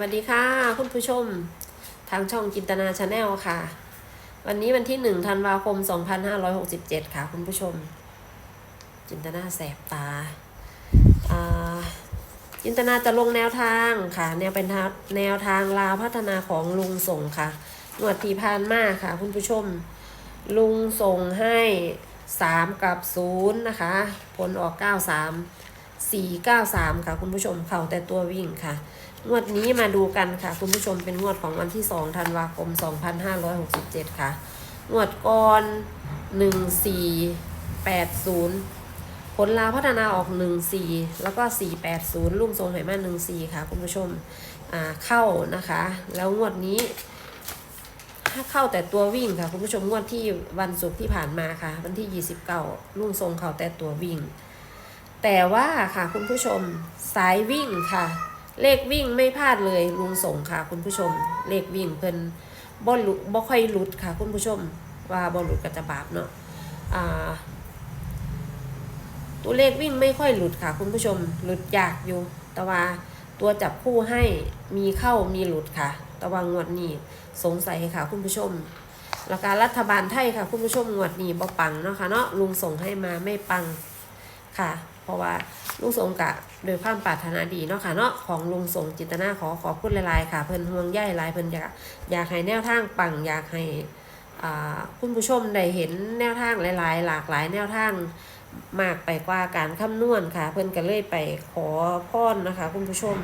วัสดีค่ะ คุณผู้ชมทางช่องจินตนาชาแนลค่ะ วันนี้วันที่หนึ่งธันวาคม 2567 ค่ะ คุณผู้ชม จินตนาแสบตา จินตนาจะลงแนวทางค่ะ แนวเป็นทาแนวทางลาวพัฒนาของลุงส่งค่ะงวดที่ผ่านมากค่ะ คุณผู้ชม ลุงส่งให้สามกับศูนย์นะคะ ผลออกเก้าสามสี่เก้าสามค่ะ คุณผู้ชมเข่าแต่ตัววิ่งค่ะ งวดนี้มาดูกันค่ะ คุณผู้ชมเป็นงวดของวันที่สองธันวาคม2567ค่ะ งวดก่อน1480ผลลาวพัฒนาออก 14 แล้วก็ 480ลุ่มทรงไหมา14 ค่ะ คุณผู้ชมอ่าเข้านะคะ แล้วงวดนี้ ถ้าเข้าแต่ตัววิ่งค่ะ คุณผู้ชมงวดที่วันศุกร์ที่ผ่านมาค่ะ วันที่ 29ลุ่งทรงเข้าแต่ตัววิ่ง แต่ว่าค่ะคุณผู้ชมสายวิ่งค่ะ เลขวิ่งไม่พลาดเลยลุงส่งค่ะคุณผู้ชม เลขวิ่งเพิ่นบ่ลุบ่ค่อยหลุดค่ะคุณผู้ชม ว่าบ่หลุดก็จะบาปเนาะอ่าตัวเลขวิ่งไม่ค่อยหลุดค่ะคุณผู้ชม หลุดยากอยู่ แต่ว่าตัวจับคู่ให้มีเข้ามีหลุดค่ะ แต่ว่างวดนี้สงสัยค่ะคุณผู้ชมแล้วการรัฐบาลไทยค่ะคุณผู้ชมงวดนี้บ่ปังเนาะค่ะเนาะลุงส่งให้มาไม่ปังค่ะ เพราะว่าลุงสงกะโดยความปรารถนาดีเนาะค่ะเนาะของลุงสงจินตนาขอขอบคุณหลายๆค่ะ เพิ่นห่วงใยหลายเพิ่นอยากอยากให้แนวทางปังอยากให้อ่าคุณผู้ชมได้เห็นแนวทางหลาย ๆ หลากหลายแนวทางมากไปกว่าการคำนวณค่ะ เพิ่นก็เลยไปขอพรนะคะ คุณผู้ชม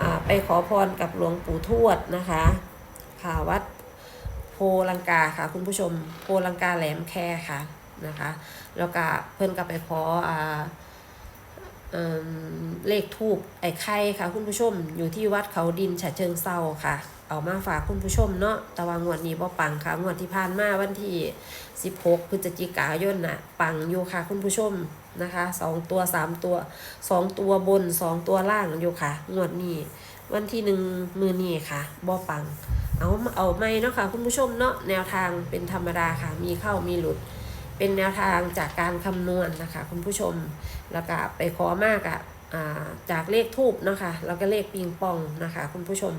อ่าไปขอพรกับหลวงปู่ทวดนะคะค่ะวัดโพลังกาค่ะ คุณผู้ชมโพลังกาแหลมแค่ค่ะนะคะ แล้วก็เพิ่นก็ไปขออ่า เอิ่มเลขทูบไอ้ไข่ค่ะ คุณผู้ชม อยู่ที่วัดเขาดินฉะเชิงเซาค่ะ เอามาฝากคุณผู้ชมเนาะต่ว่างวดนี้บ่ปังค่ะ งวดที่ผ่านมาวันที่ 16 พฤศจิกายนน่ะ ปังอยู่ค่ะ คุณผู้ชมนะคะสองตัวสามตัวสองตัวบนสองตัวล่างอยู่ค่ะ งวดนี้ วันที่หนึ่งมือนี้ค่ะบ่ปัง เอาเอาไม่เนาะค่ะ คุณผู้ชมเนาะแนวทางเป็นธรรมดาค่ะ มีเข้ามีหลุด เป็นแนวทางจากการคำนวณนะคะคุณผู้ชม แล้วก็ไปขอมากอะอ่าจากเลขทูบนะคะแล้วก็เลขปิงปองนะคะ คุณผู้ชม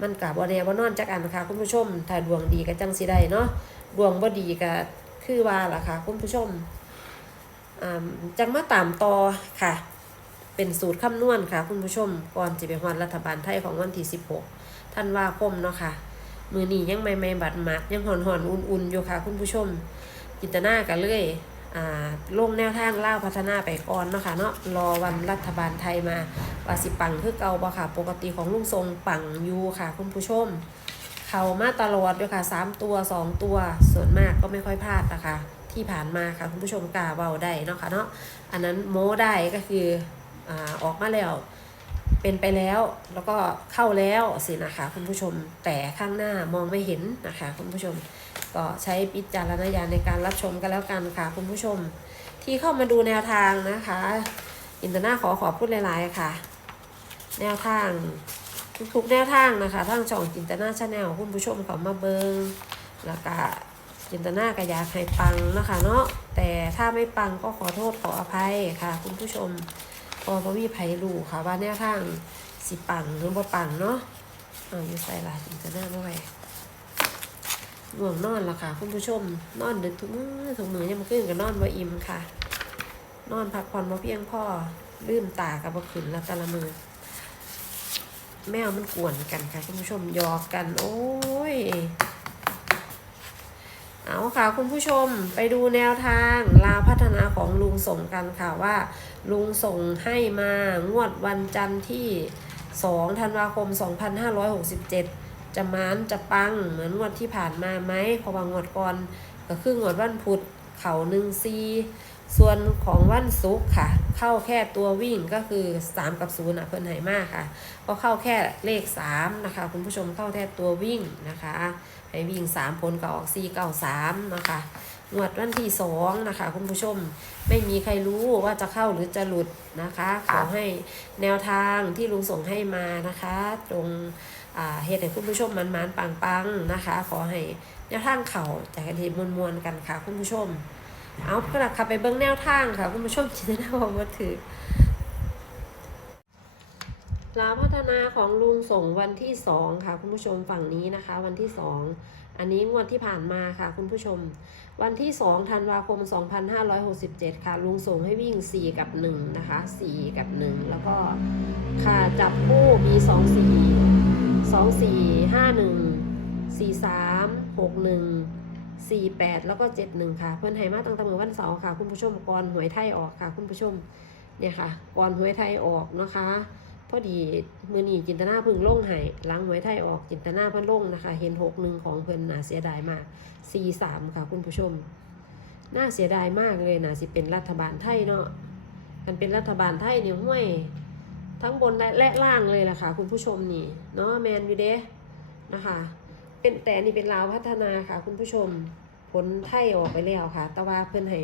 มันกับบอแนบอนอนจากกันนะคะคุณผู้ชม ถ้าดวงดีก็จังสิได้เนาะดวงบ่ดีก็คือว่าล่ะค่ะคุณผู้ชมจังมาตามต่อค่ะ เป็นสูตรคำนวณค่ะ คุณผู้ชม ก่อนจะไปฮอดรัฐบาลไทยของวันที่ 16ธันว่าคมเนาะค่ะ มือนี้ยังไม่ไม่บัดมัดยังหอนหอนอุ่นๆอยู่ค่ะ คุณผู้ชม จินตนากันเลยอ่าลงแนวทางเล่าพัฒนาไปก่อนเนาะค่ะเนาะรอวันรัฐบาลไทยมาว่าสิปังคือเก่าบ่ค่ะ ปกติของลุงทรงปังอยู่ค่ะ คุณผู้ชม เขามาตลอดด้วยค่ะสามตัวสองตัวส่วนมากก็ไม่ค่อยพลาดนะคะ ที่ผ่านมาค่ะคุณผู้ชมกาเบาได้เนาะค่ะเนาะอันนั้นโม้ได้ก็คืออ่าออกมาแล้วเป็นไปแล้วแล้วก็เข้าแล้วสินะคะคุณผู้ชมแต่ข้างหน้ามองไม่เห็นนะคะคุณผู้ชม ก็ใช้วิจารณญาณในการรับชมกันแล้วกันค่ะ คุณผู้ชมที่เข้ามาดูแนวทางนะคะ อินเตอร์นาขอขอพูดหลายๆค่ะ แนวทางทุกๆแนวทางนะคะทางช่องจินตนาชาแนลคุณผู้ชมเขามาเบิงแล้วก็จินตนาก็อยากให้ปังนะคะเนาะแต่ถ้าไม่ปังก็ขอโทษขออภัยค่ะ คุณผู้ชมเพอพมีไผรู้ค่ะว่าแนวทางสิปังหรือบ่ปังเนาะอ่าอยู่ใส่ลายจินตนาเมื่อไหร่ ง่วงนอนแล้วค่ะ คุณผู้ชม นอนดึกทุกมื้อทุกมื้อยังมาขึ้นกับนอนบ่อิ่มค่ะ นอนพักผ่อนบ่เพียงพอลืมตากับบ่ขึ้นแล้วแต่ละมือแมวมันกวนกันค่ะคุณผู้ชมยอกกัน โอ้ยเอาค่ะคุณผู้ชมไปดูแนวทางลาพัฒนาของลุงส่งกันค่ะว่า ลุงส่งให้มางวดวันจันทร์ที่ 2 ธันวาคม 2567 จะมานจะปังเหมือนงวดที่ผ่านมาไหมเพราะว่างวดก่อนก็คืองวดวันพุธเขาหนึ่งซีส่วนของวันศุกร์ค่ะ เข้าแค่ตัววิ่งก็คือ3กับ0อะเพิ่นให้มากค่ะก็เข้าแค่เลข3นะคะ คุณผู้ชมเข้าแค่ตัววิ่งนะคะให้วิ่ง3ผลก็ออก4 9 3นะคะงวดวันที่2นะคะ คุณผู้ชมไม่มีใครรู้ว่าจะเข้าหรือจะหลุดนะคะ ขอให้แนวทางที่ลุงส่งให้มานะคะ ตรงอ่า เฮ็ดให้คุณผู้ชมมันมันปังปังนะคะ ขอให้แนวทางเขาจากกันทีมวลๆกันค่ะคุณผู้ชม เอากระขับไปเบิ้งแนวทางค่ะคุณผู้ชมจินตนาบอกว่าถือลาวพัฒนาของลุงส่งวันที่สองค่ะคุณผู้ชมฝั่งนี้นะคะ วันที่สอง อันนี้งวดที่ผ่านมาค่ะคุณผู้ชม วันที่2ธันวาคม 2567 ค่ะ ลุงส่งให้วิ่ง 4 กับ 1 นะคะ 4 กับ 1 แล้วก็ค่ะจับคู่มี 2 4 2 4 5 1 4 3 6 1 4 8 แล้วก็ 7 1 ค่ะ เพื่อนให้มาตั้งแต่เมื่อวันเสาร์ค่ะ คุณผู้ชมก่อนหวยไทยออกค่ะ คุณผู้ชมเนี่ยค่ะก่อนหวยไทยออกนะคะ อดีมือนีจินตนาพึ่งล่งห้หลังหวยไทยออกจินตนาพิ่นล่งนะคะ เห็นหกหนึ่งของเพิ่นหนาเสียดายมากสี่สามค่ะคุณผู้ชม น่าเสียดายมากเลยนะสิเป็นรัฐบาลไทยเนาะมันเป็นรัฐบาลไทยเนี่ยห้วย ทั้งบนและล่างเลยล่ะค่ะ คุณผู้ชมนี่เนาะแมนยูเดนะคะ เป็นแต่นี่เป็นลาวพัฒนาค่ะ คุณผู้ชมผลไทยออกไปแล้วค่ะ แต่ว่าเพิ่นให้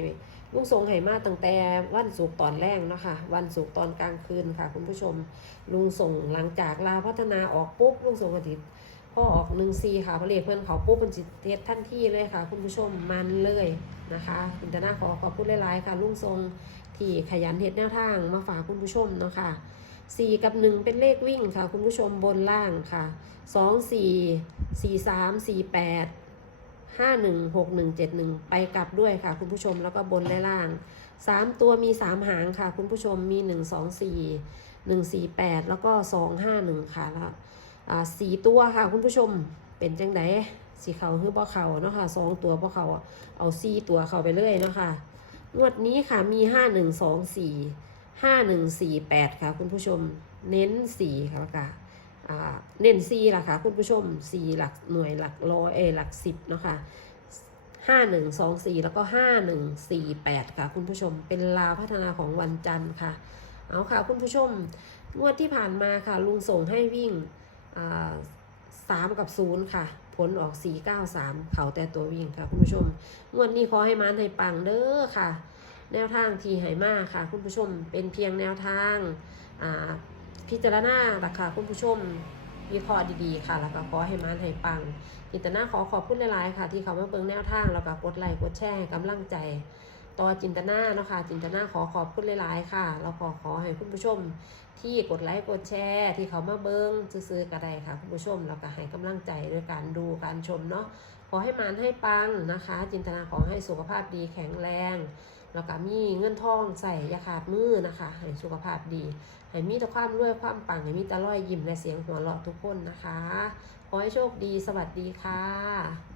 ลุงทรงให้มาตั้งแต่วันศุกร์ตอนแรกเนาะคะวันศุกร์ตอนกลางคืนค่ะ คุณผู้ชม ลุงส่งหลังจากลาพัฒนาออกปุ๊บลุงส่งอาทิตย์พ่อออกหนึ่งซีค่ะพอเรียกเพื่อนเขาปุ๊บเป็นจิตเทสท่านที่เลยค่ะ คุณผู้ชมมันเลยนะคะอินเตอร์นาขอขอบคุณหลายๆค่ะลุงทรงที่ขยันเฮ็ดแนวทางมาฝากคุณผู้ชมเนาะค่ะสี่กับหนึ่งเป็นเลขวิ่งค่ะ คุณผู้ชมบนล่างค่ะสองสี่สี่สามสี่แปด ห้าหนึ่งหกหนึ่งเจ็ดหนึ่งไปกลับด้วยค่ะ คุณผู้ชมแล้วก็บนและล่างสามตัวมีสามหางค่ะ คุณผู้ชมมีหนึ่งสองสี่หนึ่งสี่แปดแล้วก็สองห้าหนึ่งค่ะแล้วสี่ตัวค่ะ คุณผู้ชมเป็นจังไดสีเขาคือบ่เขาเนาะค่ะสองตัวบ่เขาเอาสี่ตัวเขาไปเลยเนาะค่ะงวดนี้ค่ะมีห้าหนึ่งสองสี่ห้าหนึ่งสี่แปดค่ะ คุณผู้ชมเน้นสี่ค่ะแล้วก็ เน้นสี่ล่ะค่ะคุณผู้ชมสี่หลักหน่วยหลักร้อยเอหลักสิบเนาะค่ะห้าหนึ่งสองสี่แล้วก็ห้าหนึ่งสี่แปดค่ะ คุณผู้ชมเป็นลาพัฒนาของวันจันทร์ค่ะ เอาค่ะ คุณผู้ชม งวดที่ผ่านมาค่ะ ลุงส่งให้วิ่งสามกับศูนย์ค่ะ ผลออกสี่เก้าสามเขาแต่ตัววิ่งค่ะ คุณผู้ชม งวดนี้ขอให้มันให้ปังเด้อค่ะ แนวทางทีไหมาค่ะ คุณผู้ชมเป็นเพียงแนวทางอ่า พิจารณาราคาคุณผู้ชมวิเคราะห์ดีๆค่ะ แล้วก็ขอให้มันให้ปังจิตนาขอขอบคุณหลายๆค่ะ ที่เขามาเบิ่งแนวทางแล้วก็กดไลค์กดแชร์กำลังใจ ต่อจินตนาเนาะค่ะ จินตนาขอขอบคุณหลายๆค่ะ แล้วก็ขอให้คุณผู้ชม ที่กดไลค์กดแชร์ที่เขามาเบิ้งซื้อๆกระไดค่ะ คุณผู้ชมแล้วก็ให้กำลังใจด้วยการดูการชมเนาะ ขอให้มานให้ปังนะคะ จินตนาขอให้สุขภาพดีแข็งแรงแล้วก็มีเงินทองใส่ยาขาดมือนะคะ ให้สุขภาพดี ให้มีแต่ความรวยความปัง ให้มีแต่รอยยิ้มและเสียงหัวเราะทุกคนนะคะ ขอให้โชคดี สวัสดีค่ะ